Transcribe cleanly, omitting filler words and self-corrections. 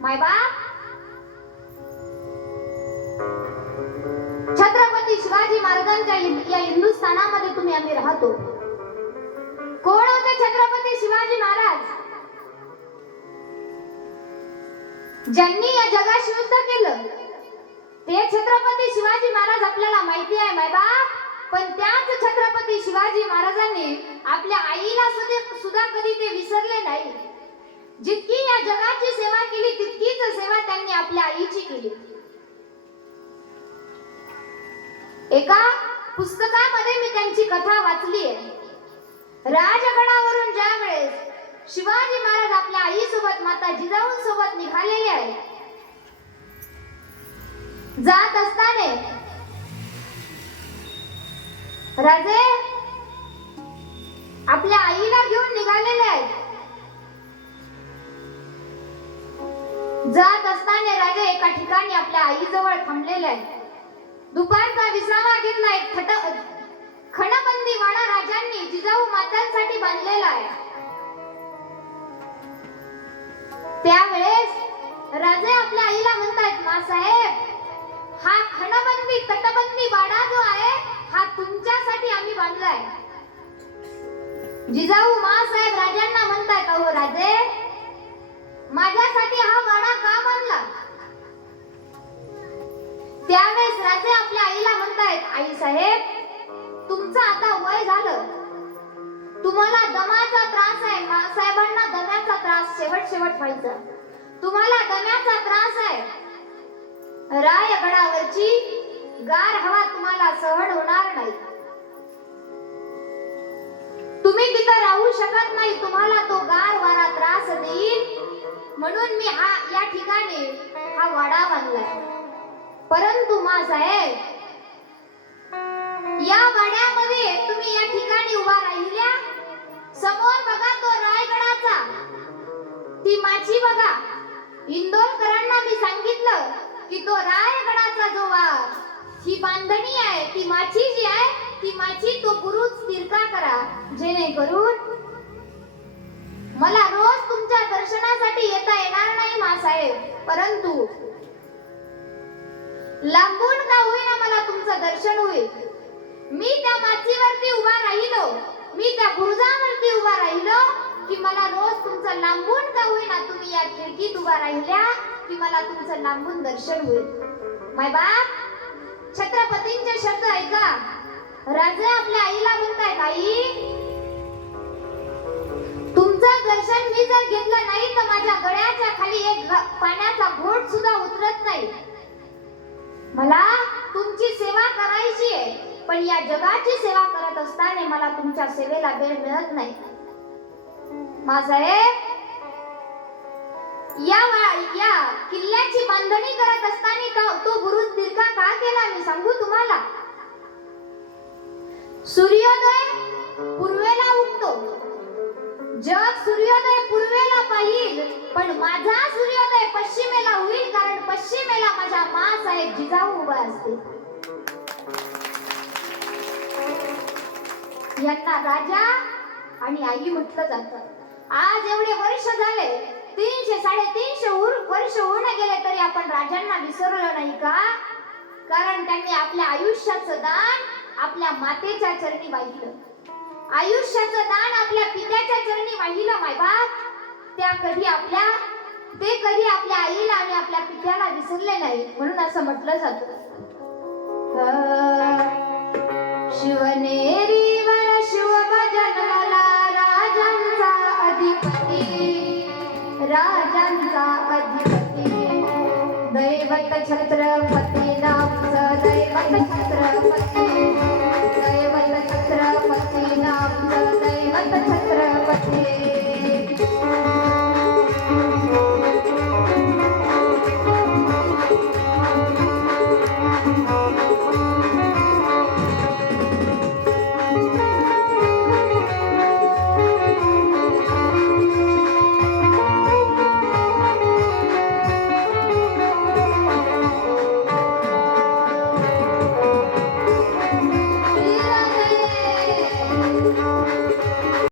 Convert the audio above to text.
मायबाप, छत्रपती शिवाजी महाराजांच्या या हिंदुस्थानामध्ये तुम्ही आम्ही राहतो. कोण होते छत्रपती शिवाजी महाराज? ज्यांनी या जगाशी युद्ध केलं ते छत्रपती शिवाजी महाराज आपल्याला माहिती आहे मायबाप. पण त्याच छत्रपती शिवाजी महाराजांनी आपल्या आईला सुद्धा कधी ते विसरले नाही. जितकी या जगाची सेवा केली तितकीच सेवा त्यांनी आपल्या आईची केली. एका पुस्तकामध्ये मी त्यांची कथा वाचली आहे. राजगडावरून ज्या वेळेस शिवाजी महाराज आपल्या आई सोबत माता जिजाऊंसोबत निघालेले आहेत, जात असताना राजे आपल्या आईला घेऊन निघालेले आहेत. जात असताना राजे एका ठिकाणी आपल्या आईजवळ थांबलेले आहेत. दुपारचा विसावा घेतला. एक खणबंदी वाडा राजांनी जिजाऊ मातांसाठी बांधलेला आहे. त्यावेळेस राजे आपल्या आईला म्हणतात, मासाहेब हा खणबंदी तटबंदी वाडा जो आहे हा तुमच्यासाठी आम्ही बांधलाय. जिजाऊ मासाहेब राजांना म्हणतात, अहो राजे माझ्यासाठी हा वाडा का बांधला? त्यावेळेस राजे आपल्या आईला म्हणतायत, आई साहेब तुमचं आता वय झालं, तुम्हाला दम्याचा त्रास आहे. साहेबांना दम्याचा त्रास शेवट व्हायचा. तुम्हाला दम्याचा त्रास आहे. रायगडावरची गार हवा तुम्हाला सहन होणार नाही. तुम्ही तिथं राहू शकत नाही. तुम्हाला तो गार वारा त्रास देईल म्हणून मी या ठिकाणी हा वाडा बांधलाय. परंतु मासाहेब या वाड्यामध्ये तुम्ही या ठिकाणी उभा राहिल्या, समोर बघा तो रायगडाचा ती माची बघा. इंदोरकरांना मी सांगितलं की तो रायगडाचा जो ही बांधणी आहे ती माची जी आहे ती माची तो बुरुज तिरका करा, जेणेकरून मला रोज तुमच्या दर्शनासाठी येता येणार नाही मासाहेब, परंतु लांबून का होईना मला तुमचं दर्शन होईल. मी त्या माचीवरती उभा राहिलो, मी त्या बुरुजावरती उभा राहिलो की मला रोज तुमचं लांबून का होईना, तुम्ही या खिडकीत उभा राहिल्या की मला तुमचं लांबून दर्शन होईल. मायबाप छत्रपतींचे शब्द ऐका. राजे आपल्या आईला म्हणतायत, आई तुमचं दर्शन मी जर घेतलं नाही तर माझ्या गळ्याच्या खाली एक पाण्याचा घोट सुद्धा उतरत नाही. मला तुमची सेवा करायची आहे, पण या जगाची सेवा करत असताना मला तुमच्या सेवेला वेळ मिळत नाही. मासाहेब या किल्ल्याची बांधणी करत असताना तो बुरुज तिरका का केला मी सांगू तुम्हाला. सूर्योदय पूर्वेला उगतो, जग सूर्योदय पूर्वेला पाहिल, पण माझा सूर्योदय पश्चिमेला होईल, कारण पश्चिमेला माझ्या मासाहेब जिजाऊ उभा असते. यांना राजा आणि आई म्हटलं जातं. आज एवढे वर्ष झाले, 300-350 वर्ष होऊन गेले तरी आपण राजांना विसरलो नाही का? कारण त्यांनी आपल्या आयुष्याचं दान आपल्या मातेच्या चरणी वाहिलं, आयुष्याचं दान आपल्या पित्याच्या चरणी वाहिलं. मायबाप ते कधी आपल्या आईला आणि आपल्या पित्याला विसरले नाही, म्हणून असं म्हटलं जातं. शिवनेरीवर शिव जन्मला, राजांचा अधिपती, दैवत छत्रपती नामचं, दैवत छत्रपती नामचं, दैवत छत्रपती.